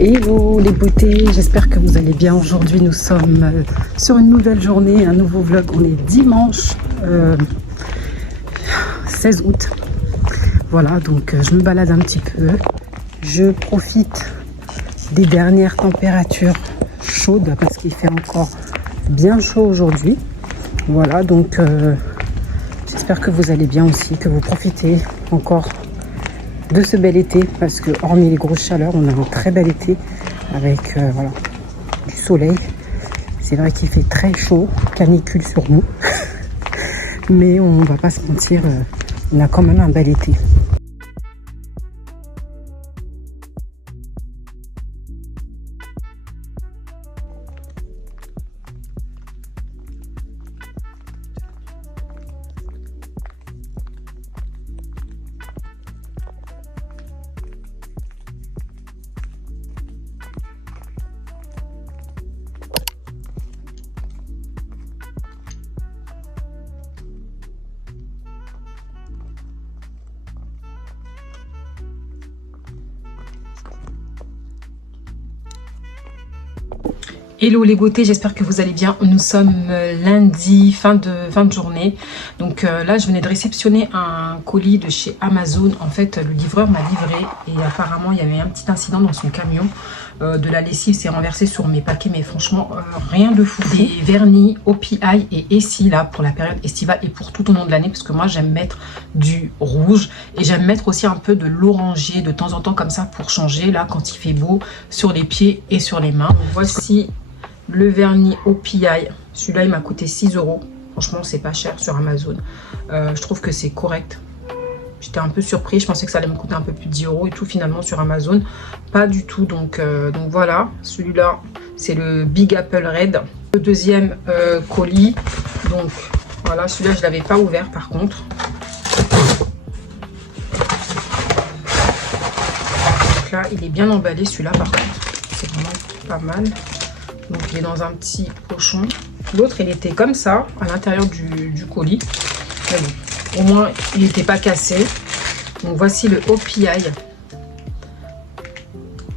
Hello les beautés, j'espère que vous allez bien. Aujourd'hui nous sommes sur une nouvelle journée, un nouveau vlog. On est dimanche 16 août. Voilà, donc je me balade un petit peu. Je profite des dernières températures chaudes parce qu'il fait encore bien chaud aujourd'hui. Voilà, donc j'espère que vous allez bien aussi, que vous profitez encore de ce bel été, parce que hormis les grosses chaleurs, on a un très bel été avec voilà, du soleil. C'est vrai qu'il fait très chaud, canicule sur nous, mais on va pas se mentir, on a quand même un bel été. Hello les beautés, j'espère que vous allez bien. Nous sommes lundi, fin de journée. Donc là, je venais de réceptionner un colis de chez Amazon. En fait, le livreur m'a livré et apparemment, il y avait un petit incident dans son camion. De la lessive s'est renversée sur mes paquets, mais franchement, rien de fou. Des vernis OPI et Essie, là, pour la période estivale et pour tout au long de l'année, parce que moi, j'aime mettre du rouge et j'aime mettre aussi un peu de l'oranger de temps en temps, comme ça, pour changer, là, quand il fait beau, sur les pieds et sur les mains. Donc, voici le vernis OPI, celui-là il m'a coûté 6 €. Franchement c'est pas cher sur Amazon. Je trouve que c'est correct. J'étais un peu surpris, je pensais que ça allait me coûter un peu plus de 10 € et tout, finalement sur Amazon pas du tout. Donc voilà, celui-là c'est le Big Apple Red. Le deuxième colis, donc voilà, celui-là je l'avais pas ouvert par contre. Donc là il est bien emballé, celui-là par contre c'est vraiment pas mal. Donc il est dans un petit pochon. L'autre il était comme ça à l'intérieur du colis. Mais bon, au moins il n'était pas cassé. Donc voici le OPI.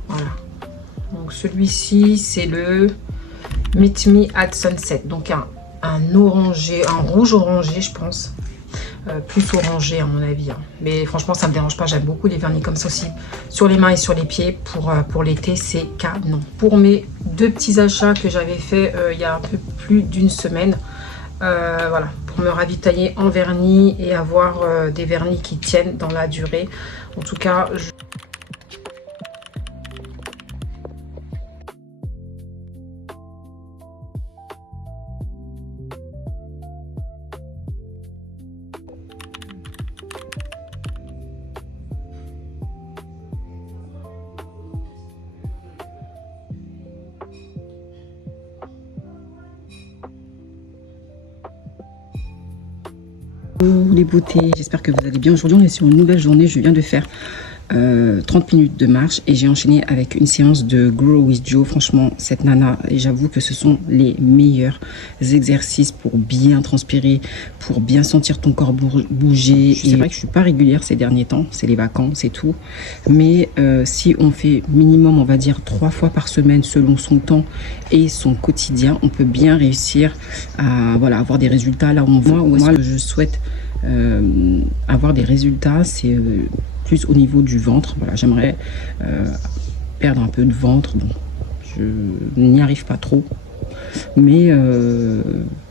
Voilà. Donc celui-ci c'est le Meet Me at Sunset. Donc un orangé, un rouge orangé je pense. Plus orangé à mon avis, hein. Mais franchement ça me dérange pas, j'aime beaucoup les vernis comme ça aussi sur les mains et sur les pieds pour l'été, c'est canon. Pour mes deux petits achats que j'avais fait il y a un peu plus d'une semaine, voilà, pour me ravitailler en vernis et avoir des vernis qui tiennent dans la durée. En tout cas les beautés, j'espère que vous allez bien. Aujourd'hui on est sur une nouvelle journée. Je viens de faire 30 minutes de marche et j'ai enchaîné avec une séance de Grow with Jo. Franchement cette nana, et j'avoue que ce sont les meilleurs exercices pour bien transpirer, pour bien sentir ton corps bouger. C'est vrai que je suis pas régulière ces derniers temps, c'est les vacances et tout, mais si on fait minimum on va dire 3 fois par semaine selon son temps et son quotidien, on peut bien réussir à voilà, avoir des résultats là où on voit. Moi je souhaite avoir des résultats, c'est plus au niveau du ventre. Voilà, j'aimerais perdre un peu de ventre. Bon, je n'y arrive pas trop, mais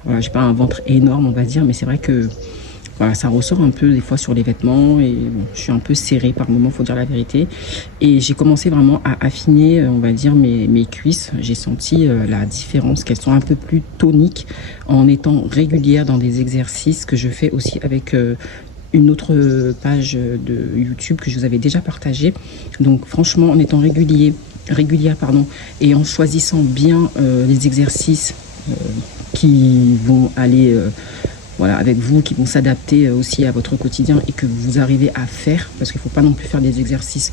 voilà, j'ai pas un ventre énorme on va dire, mais c'est vrai que voilà, ça ressort un peu des fois sur les vêtements et bon, je suis un peu serrée par moment, faut dire la vérité. Et j'ai commencé vraiment à affiner, on va dire, mes cuisses. J'ai senti la différence, qu'elles sont un peu plus toniques en étant régulière dans des exercices que je fais aussi avec une autre page de YouTube que je vous avais déjà partagée. Donc franchement, en étant régulière pardon, et en choisissant bien les exercices qui vont aller voilà, avec vous, qui vont s'adapter aussi à votre quotidien et que vous arrivez à faire, parce qu'il ne faut pas non plus faire des exercices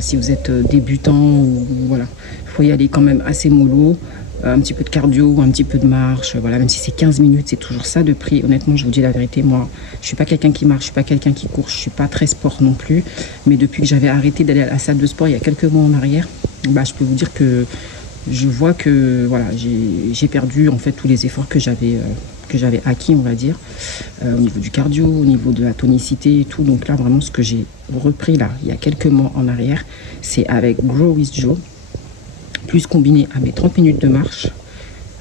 si vous êtes débutant ou voilà, il faut y aller quand même assez mollo. Un petit peu de cardio, un petit peu de marche, voilà, même si c'est 15 minutes, c'est toujours ça de prix. Honnêtement, je vous dis la vérité, moi, je suis pas quelqu'un qui marche, je suis pas quelqu'un qui court, je suis pas très sport non plus. Mais depuis que j'avais arrêté d'aller à la salle de sport il y a quelques mois en arrière, bah, je peux vous dire que je vois que voilà, j'ai perdu en fait tous les efforts que j'avais acquis, on va dire, au niveau du cardio, au niveau de la tonicité et tout. Donc là, vraiment, ce que j'ai repris là, il y a quelques mois en arrière, c'est avec Grow with Joe, plus combiné à mes 30 minutes de marche,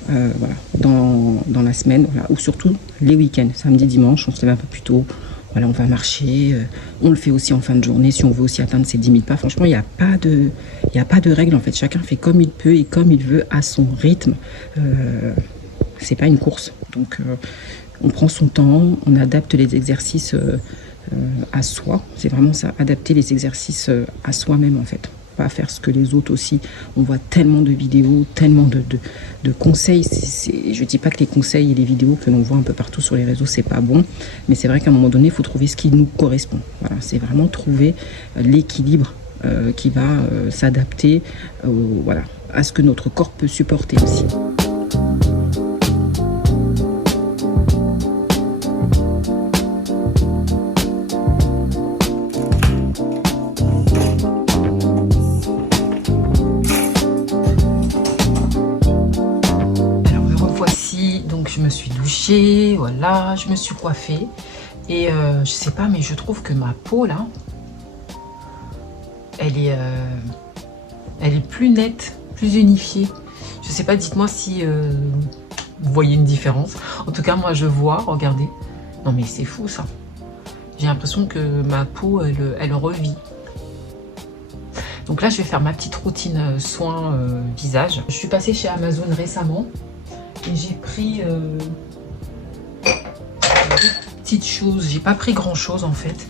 voilà, dans la semaine, voilà, ou surtout les week-ends, samedi, dimanche, on se lève un peu plus tôt. Voilà, on va marcher, on le fait aussi en fin de journée si on veut aussi atteindre ces 10 000 pas. Franchement, il n'y a pas de règle en fait. Chacun fait comme il peut et comme il veut à son rythme. C'est pas une course. Donc, on prend son temps, on adapte les exercices à soi. C'est vraiment ça, adapter les exercices à soi-même en fait. Pas faire ce que les autres aussi. On voit tellement de vidéos, tellement de conseils. Je dis pas que les conseils et les vidéos que l'on voit un peu partout sur les réseaux, c'est pas bon. Mais c'est vrai qu'à un moment donné, il faut trouver ce qui nous correspond. Voilà, c'est vraiment trouver l'équilibre qui va s'adapter voilà, à ce que notre corps peut supporter aussi. Je me suis douchée, voilà, je me suis coiffée et je sais pas, mais je trouve que ma peau là, elle est plus nette, plus unifiée. Je sais pas, dites-moi si vous voyez une différence. En tout cas, moi je vois, regardez. Non mais c'est fou ça. J'ai l'impression que ma peau, elle revit. Donc là, je vais faire ma petite routine soin visage. Je suis passée chez Amazon récemment. Et j'ai pris des petites choses. J'ai pas pris grand chose en fait.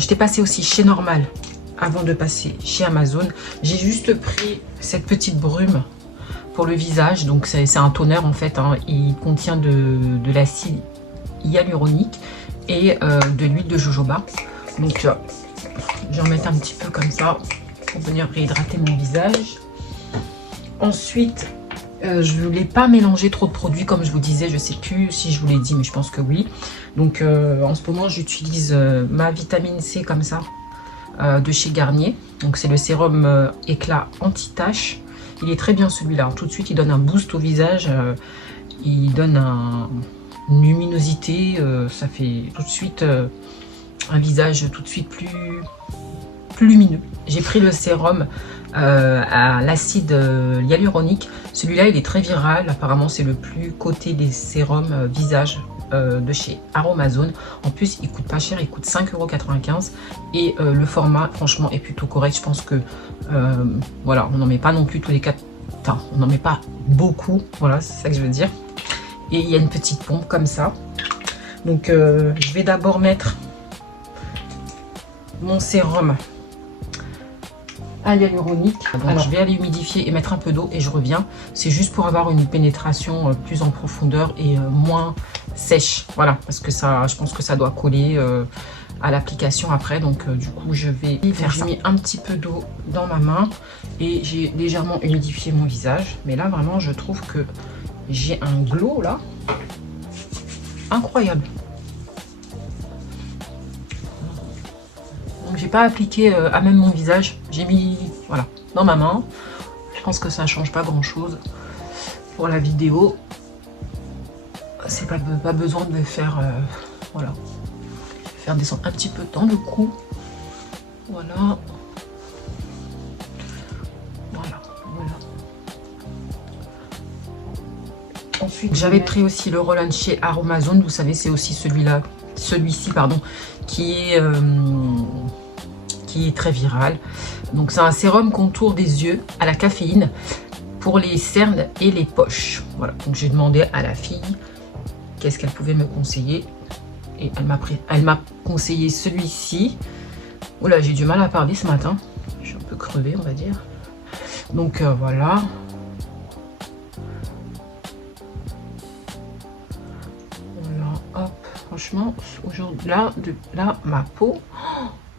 J'étais passée aussi chez Normal avant de passer chez Amazon. J'ai juste pris cette petite brume pour le visage. Donc c'est un toner en fait. Hein. Il contient de l'acide hyaluronique et de l'huile de jojoba. Donc je vais en mettre un petit peu comme ça pour venir réhydrater mon visage. Ensuite, je ne voulais pas mélanger trop de produits comme je vous disais, je ne sais plus si je vous l'ai dit mais je pense que oui. Donc en ce moment j'utilise ma vitamine C comme ça de chez Garnier. Donc c'est le sérum éclat anti-tache. Il est très bien celui-là. Tout de suite il donne un boost au visage, il donne une luminosité, ça fait tout de suite un visage tout de suite plus lumineux. J'ai pris le sérum à l'acide hyaluronique. Celui-là il est très viral, apparemment c'est le plus coté des sérums visage de chez Aromazone. En plus il coûte pas cher, il coûte 5,95 € et le format franchement est plutôt correct. Je pense que voilà, on n'en met pas non plus tous les 4, enfin on n'en met pas beaucoup, voilà c'est ça que je veux dire. Et il y a une petite pompe comme ça. Donc je vais d'abord mettre mon sérum à hyaluronique. Alors je vais aller humidifier et mettre un peu d'eau et je reviens. C'est juste pour avoir une pénétration plus en profondeur et moins sèche. Voilà, parce que ça, je pense que ça doit coller à l'application après. Donc du coup je vais faire ça. J'ai mis un petit peu d'eau dans ma main et j'ai légèrement humidifié mon visage. Mais là vraiment je trouve que j'ai un glow là incroyable. Donc j'ai pas appliqué à même mon visage, j'ai mis voilà dans ma main. Je pense que ça change pas grand chose pour la vidéo. C'est pas besoin de faire voilà. Je vais faire descendre un petit peu dans le cou. Voilà. Voilà. Ensuite j'avais pris aussi le roll-on chez Aromazone. Vous savez c'est aussi celui-ci pardon, qui est très viral. Donc c'est un sérum contour des yeux à la caféine pour les cernes et les poches. Voilà, donc j'ai demandé à la fille qu'est-ce qu'elle pouvait me conseiller et elle m'a conseillé celui-ci. Oula, j'ai du mal à parler ce matin, je suis un peu crevée on va dire. Donc voilà. Hop, franchement aujourd'hui là ma peau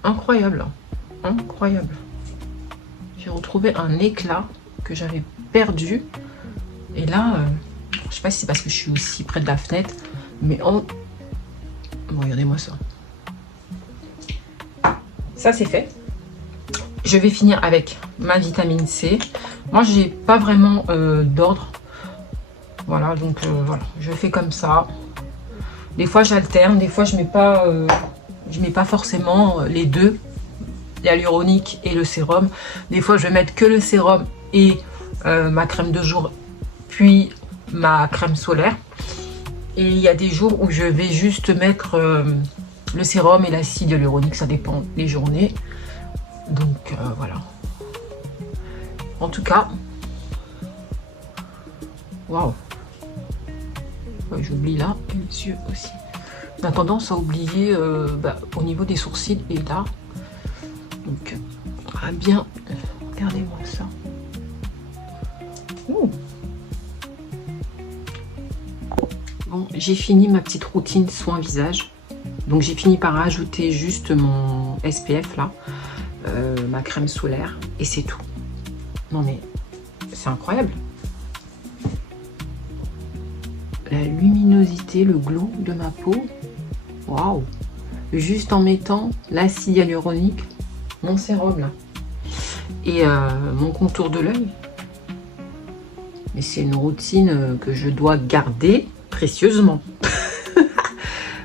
incroyable, incroyable. J'ai retrouvé un éclat que j'avais perdu et là je sais pas si c'est parce que je suis aussi près de la fenêtre mais bon, regardez-moi ça c'est fait. je vais finir avec ma vitamine C. Moi, j'ai pas vraiment d'ordre. Voilà, donc voilà, je fais comme ça. Des fois, j'alterne, des fois, je mets pas forcément les deux, l'hyaluronique et le sérum. Des fois, je vais mettre que le sérum et ma crème de jour, puis ma crème solaire. Et il y a des jours où je vais juste mettre le sérum et l'acide hyaluronique, ça dépend des journées. Donc voilà. En tout cas, waouh. Ouais, j'oublie là, et les yeux aussi. On a tendance à oublier au niveau des sourcils et là. Donc, bien, regardez-moi ça. Ouh. Bon, j'ai fini ma petite routine soin visage. Donc j'ai fini par rajouter juste mon SPF là, ma crème solaire, et c'est tout. Non mais, c'est incroyable. La luminosité, le glow de ma peau. Waouh! Juste en mettant l'acide hyaluronique, mon sérum là, et mon contour de l'œil. Mais c'est une routine que je dois garder précieusement.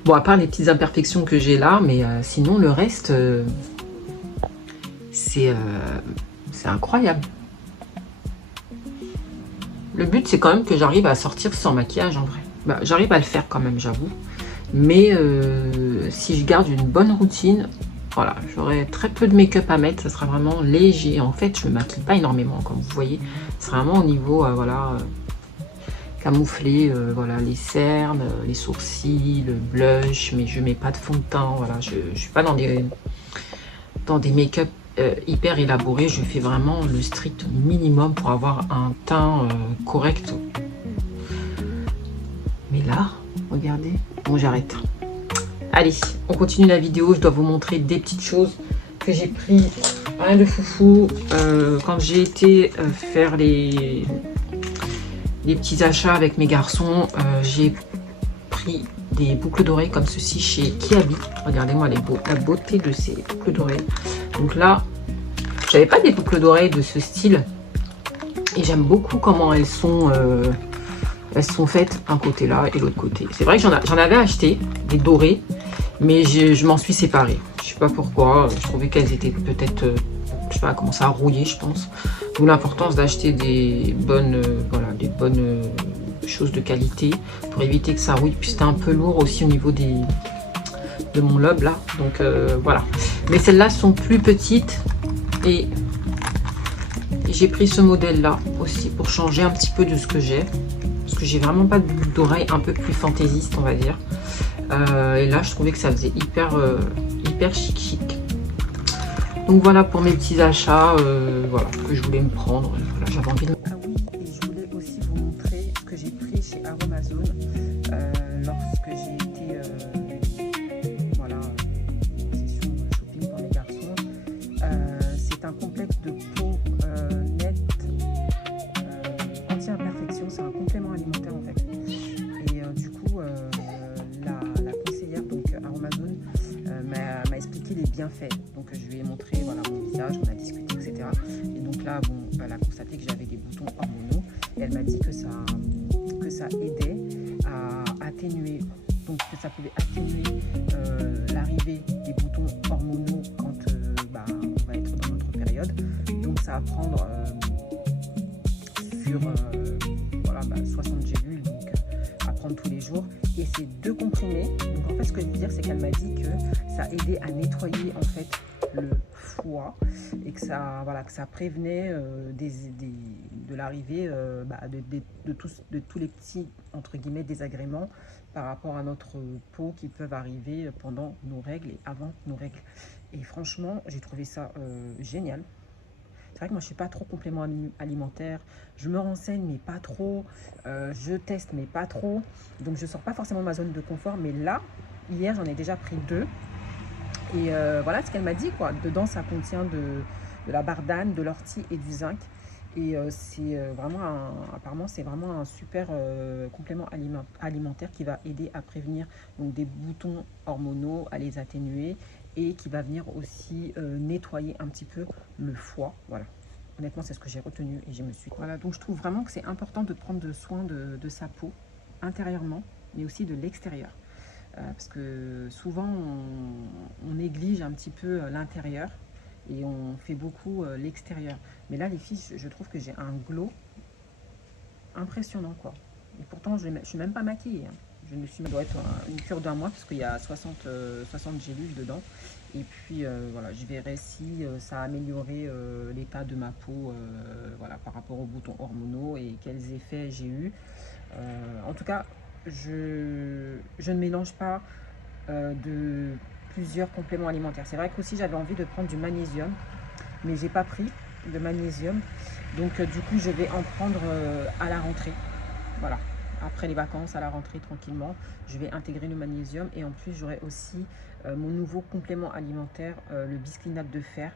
Bon, à part les petites imperfections que j'ai là, mais sinon le reste, c'est incroyable. Le but, c'est quand même que j'arrive à sortir sans maquillage en vrai. Bah, j'arrive à le faire quand même, j'avoue. Mais si je garde une bonne routine, voilà, j'aurai très peu de make-up à mettre. Ça sera vraiment léger. En fait, je ne me maquille pas énormément, comme vous voyez. C'est vraiment au niveau, voilà, camoufler, voilà, les cernes, les sourcils, le blush. Mais je mets pas de fond de teint. Voilà, je suis pas dans des make-up hyper élaborés. Je fais vraiment le strict minimum pour avoir un teint correct. Mais là, regardez. Bon, j'arrête. Allez, on continue la vidéo. Je dois vous montrer des petites choses que j'ai pris. Rien de foufou. Quand j'ai été faire les petits achats avec mes garçons, j'ai pris des boucles d'oreilles comme ceci chez Kiabi. Regardez-moi la beauté de ces boucles d'oreilles. Donc là, j'avais pas des boucles d'oreilles de ce style. Et j'aime beaucoup comment elles sont faites un côté là et l'autre côté. C'est vrai que j'en avais acheté des dorées, mais je m'en suis séparée. Je sais pas pourquoi. Je trouvais qu'elles étaient peut-être, je sais pas, commencé à rouiller, je pense. D'où l'importance d'acheter des bonnes, voilà, des bonnes choses de qualité pour éviter que ça rouille. Puis c'était un peu lourd aussi au niveau de mon lobe là. Donc voilà. Mais celles-là sont plus petites et j'ai pris ce modèle là aussi pour changer un petit peu de ce que j'ai. Parce que j'ai vraiment pas de boucle d'oreille un peu plus fantaisiste, on va dire. Et là, je trouvais que ça faisait hyper chic. Donc voilà pour mes petits achats, voilà, que je voulais me prendre. Voilà, j'avais envie de... Ah oui, et je voulais aussi vous montrer ce que j'ai pris chez Aromazone lorsque j'ai été voilà, en session shopping pour mes garçons. C'est un complexe de peau nette anti-imperfection. C'est un complément alimentaire en fait. Et du coup, la conseillère, donc Aromazone, m'a expliqué les bienfaits. Donc je lui ai montré, voilà, mon visage, on a discuté, etc. Et donc là, bon, elle a constaté que j'avais des boutons hormonaux. Et elle m'a dit que ça aidait à atténuer, donc que ça pouvait atténuer l'arrivée des boutons hormonaux quand on va être dans notre période. Donc ça va prendre sur voilà, 60 gélules, donc à prendre tous les jours. Et c'est 2 comprimés. Donc en fait, ce que je veux dire, c'est qu'elle m'a dit que ça aidait à nettoyer en fait le foie et que ça, voilà, que ça prévenait de l'arrivée de tous les petits entre guillemets désagréments par rapport à notre peau qui peuvent arriver pendant nos règles et avant nos règles. Et franchement, j'ai trouvé ça génial. C'est vrai que moi, je ne suis pas trop complément alimentaire. Je me renseigne, mais pas trop. Je teste, mais pas trop. Donc, je ne sors pas forcément de ma zone de confort. Mais là, hier, j'en ai déjà pris 2. Et voilà ce qu'elle m'a dit, quoi. Dedans, ça contient de la bardane, de l'ortie et du zinc. Et c'est vraiment apparemment, c'est vraiment un super complément alimentaire qui va aider à prévenir donc, des boutons hormonaux, à les atténuer et qui va venir aussi nettoyer un petit peu le foie. Voilà. Honnêtement, c'est ce que j'ai retenu et je me suis... Voilà, donc je trouve vraiment que c'est important de prendre soin de sa peau, intérieurement, mais aussi de l'extérieur. Parce que souvent, on néglige un petit peu l'intérieur et on fait beaucoup l'extérieur. Mais là, les filles, je trouve que j'ai un glow impressionnant, quoi. Et pourtant, je ne suis même pas maquillée, hein. Je me suis... Ça doit être une cure d'1 mois parce qu'il y a 60 gélules dedans. Et puis voilà, je verrai si ça a amélioré l'état de ma peau voilà, par rapport aux boutons hormonaux et quels effets j'ai eu. En tout cas, je ne mélange pas de plusieurs compléments alimentaires. C'est vrai qu'aussi j'avais envie de prendre du magnésium, mais j'ai pas pris de magnésium. Donc du coup, je vais en prendre à la rentrée. Voilà. Après les vacances, à la rentrée, tranquillement, je vais intégrer le magnésium. Et en plus, j'aurai aussi mon nouveau complément alimentaire, le bisglycinate de fer,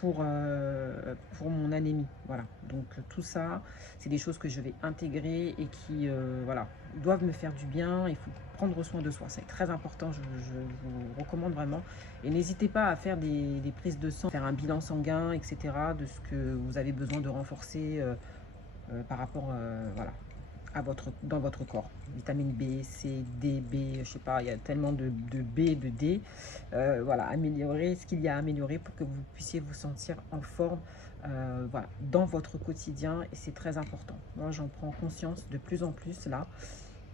pour mon anémie. Voilà. Donc tout ça, c'est des choses que je vais intégrer et qui voilà, doivent me faire du bien. Il faut prendre soin de soi. C'est très important, je vous recommande vraiment. Et n'hésitez pas à faire des prises de sang, faire un bilan sanguin, etc. de ce que vous avez besoin de renforcer par rapport voilà, dans votre corps. Vitamine B, C, D, B, je sais pas, il y a tellement de B, de D. Voilà, améliorer ce qu'il y a à améliorer pour que vous puissiez vous sentir en forme voilà, dans votre quotidien. Et c'est très important. Moi, j'en prends conscience de plus en plus là.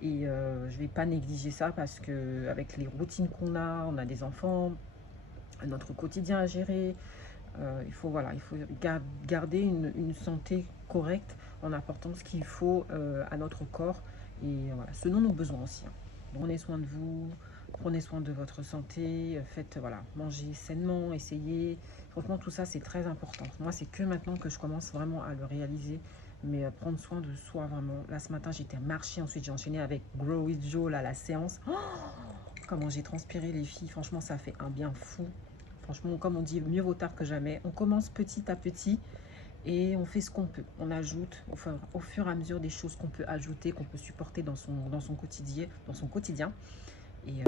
Et je vais pas négliger ça parce que avec les routines qu'on a, on a des enfants, notre quotidien à gérer. Il faut garder une santé correcte en apportant ce qu'il faut à notre corps et voilà, ce dont nous avons besoin aussi. Hein. Prenez soin de vous, prenez soin de votre santé, faites, voilà, mangez sainement, essayez. Franchement, tout ça, c'est très important. Moi, c'est que maintenant que je commence vraiment à le réaliser, mais prendre soin de soi vraiment. Là, ce matin, j'étais marcher, ensuite j'ai enchaîné avec Grow with Joe, là, la séance. Oh, comment j'ai transpiré, les filles. Franchement, ça fait un bien fou. Franchement, comme on dit, mieux vaut tard que jamais. On commence petit à petit et on fait ce qu'on peut. On ajoute au fur et à mesure des choses qu'on peut ajouter, qu'on peut supporter dans son quotidien. Et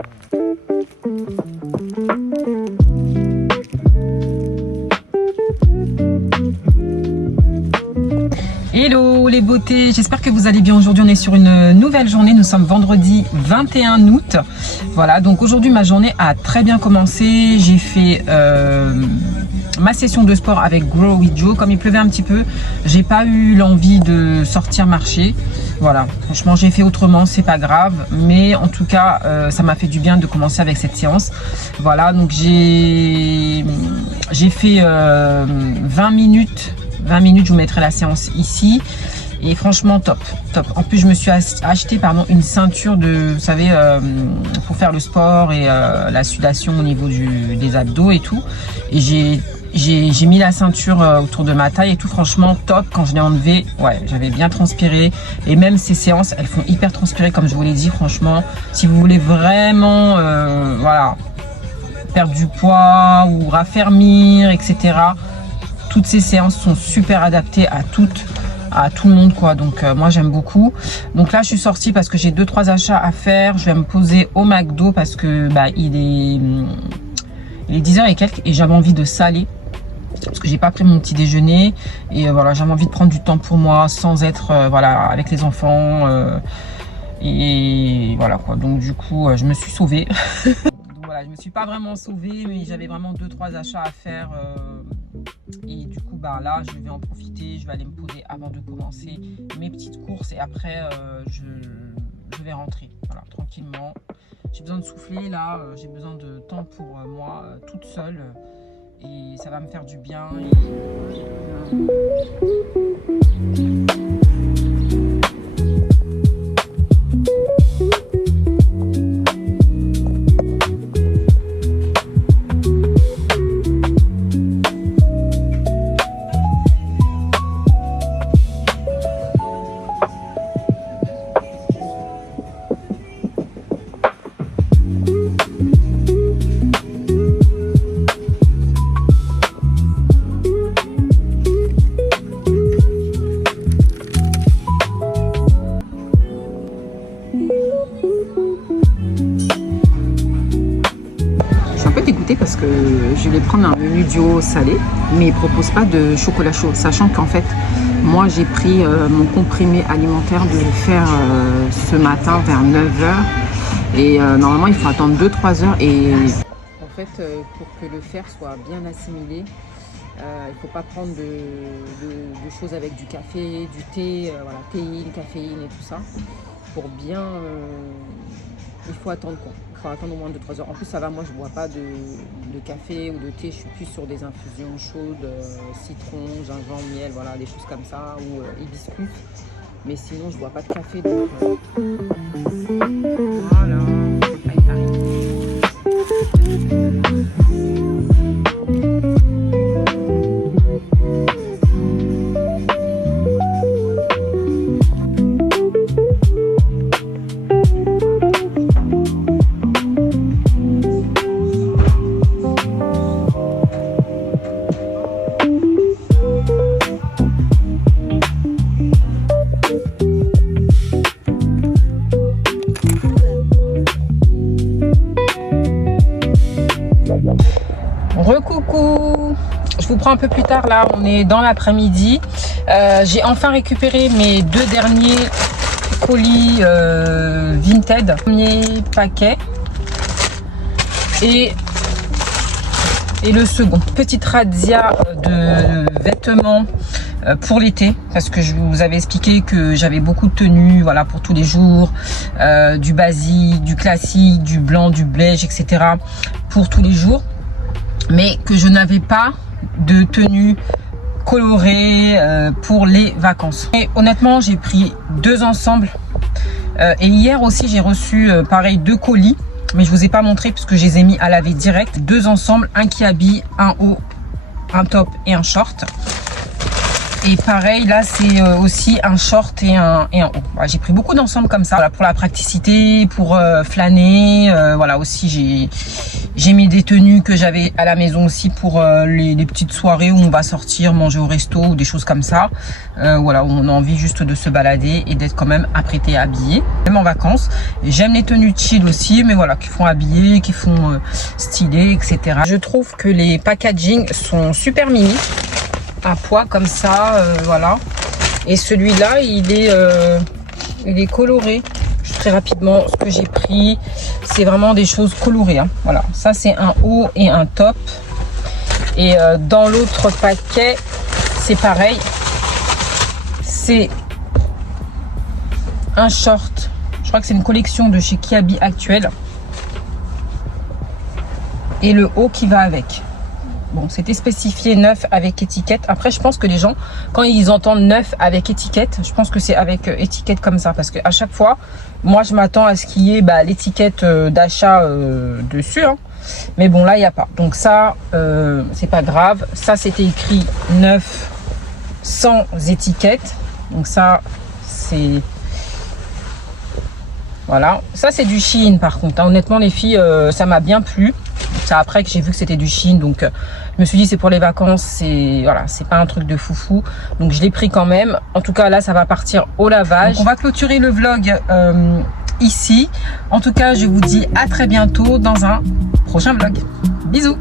hello les beautés, j'espère que vous allez bien. Aujourd'hui on est sur une nouvelle journée, nous sommes vendredi 21 août. Voilà, donc aujourd'hui ma journée a très bien commencé. J'ai fait ma session de sport avec Grow with Joe. Comme il pleuvait un petit peu, j'ai pas eu l'envie de sortir marcher. Voilà, franchement j'ai fait autrement, c'est pas grave, mais en tout cas ça m'a fait du bien de commencer avec cette séance. Voilà, donc j'ai fait 20 minutes, je vous mettrai la séance ici. Et franchement top. En plus je me suis acheté une ceinture de, vous savez, pour faire le sport et la sudation au niveau des abdos et tout. Et j'ai mis la ceinture autour de ma taille et tout. Franchement top. Quand je l'ai enlevé, ouais, j'avais bien transpiré. Et même ces séances, elles font hyper transpirer, comme je vous l'ai dit. Franchement, si vous voulez vraiment voilà, perdre du poids ou raffermir, etc., toutes ces séances sont super adaptées à tout le monde, quoi. Donc moi j'aime beaucoup. Donc là je suis sortie parce que j'ai 2-3 achats à faire. Je vais me poser au McDo parce que il est 10h et quelques et j'avais envie de saler parce que j'ai pas pris mon petit déjeuner et voilà, j'avais envie de prendre du temps pour moi sans être voilà, avec les enfants et voilà quoi. Donc du coup je me suis sauvée. Donc voilà, je me suis pas vraiment sauvée, mais j'avais vraiment 2-3 achats à faire. Et du coup là je vais en profiter, je vais aller me poser avant de commencer mes petites courses et après je vais rentrer, voilà, tranquillement. J'ai besoin de souffler là, j'ai besoin de temps pour moi toute seule et ça va me faire du bien parce que je vais prendre un menu duo salé, mais ils ne proposent pas de chocolat chaud, sachant qu'en fait, moi j'ai pris mon comprimé alimentaire de le faire ce matin vers 9 h et normalement il faut attendre 2-3 heures et en fait pour que le fer soit bien assimilé, il ne faut pas prendre de choses avec du café, du thé, voilà, théine, caféine et tout ça. Pour bien, il faut attendre quoi. Il faut attendre au moins 2-3 heures. En plus ça va, moi je ne bois pas de café ou de thé, je suis plus sur des infusions chaudes, citron, gingembre, miel, voilà, des choses comme ça, ou hibiscus. Mais sinon je ne bois pas de café. Donc, voilà. Recoucou, je vous prends un peu plus tard, là on est dans l'après-midi. J'ai enfin récupéré mes 2 derniers colis Vinted. Premier paquet et le second. Petite razzia de vêtements pour l'été, parce que je vous avais expliqué que j'avais beaucoup de tenues, voilà, pour tous les jours, du basique, du classique, du blanc, du beige, etc. pour tous les jours, mais que je n'avais pas de tenue colorée pour les vacances. Et honnêtement, j'ai pris 2 ensembles. Et hier aussi, j'ai reçu pareil 2 colis, mais je vous ai pas montré puisque je les ai mis à laver direct. 2 ensembles, un qui habille, un haut, un top et un short. Et pareil, là c'est aussi un short et un haut. Voilà, j'ai pris beaucoup d'ensembles comme ça, voilà, pour la praticité, pour flâner. Voilà, aussi j'ai mis des tenues que j'avais à la maison aussi pour les petites soirées où on va sortir, manger au resto ou des choses comme ça. Voilà, où on a envie juste de se balader et d'être quand même apprêté, habillé. Même en vacances, j'aime les tenues chill aussi, mais voilà, qui font habiller, qui font stylé, etc. Je trouve que les packaging sont super mimi. À poids comme ça, voilà. Et celui-là, il est coloré. Très rapidement, ce que j'ai pris, c'est vraiment des choses colorées, hein. Voilà, ça c'est un haut et un top. Et dans l'autre paquet, c'est pareil. C'est un short. Je crois que c'est une collection de chez Kiabi Actuel. Et le haut qui va avec. Bon, c'était spécifié 9 avec étiquette. Après, je pense que les gens, quand ils entendent 9 avec étiquette, je pense que c'est avec étiquette comme ça. Parce qu'à chaque fois, moi, je m'attends à ce qu'il y ait l'étiquette d'achat dessus, hein. Mais bon, là, il n'y a pas. Donc ça, c'est pas grave. Ça, c'était écrit 9 sans étiquette. Donc ça, c'est... Voilà. Ça, c'est du Shein, par contre, hein. Honnêtement, les filles, ça m'a bien plu. C'est après que j'ai vu que c'était du Shein, donc je me suis dit c'est pour les vacances, c'est voilà, c'est pas un truc de foufou, donc je l'ai pris quand même. En tout cas là ça va partir au lavage. Donc, on va clôturer le vlog ici. En tout cas je vous dis à très bientôt dans un prochain vlog. Bisous.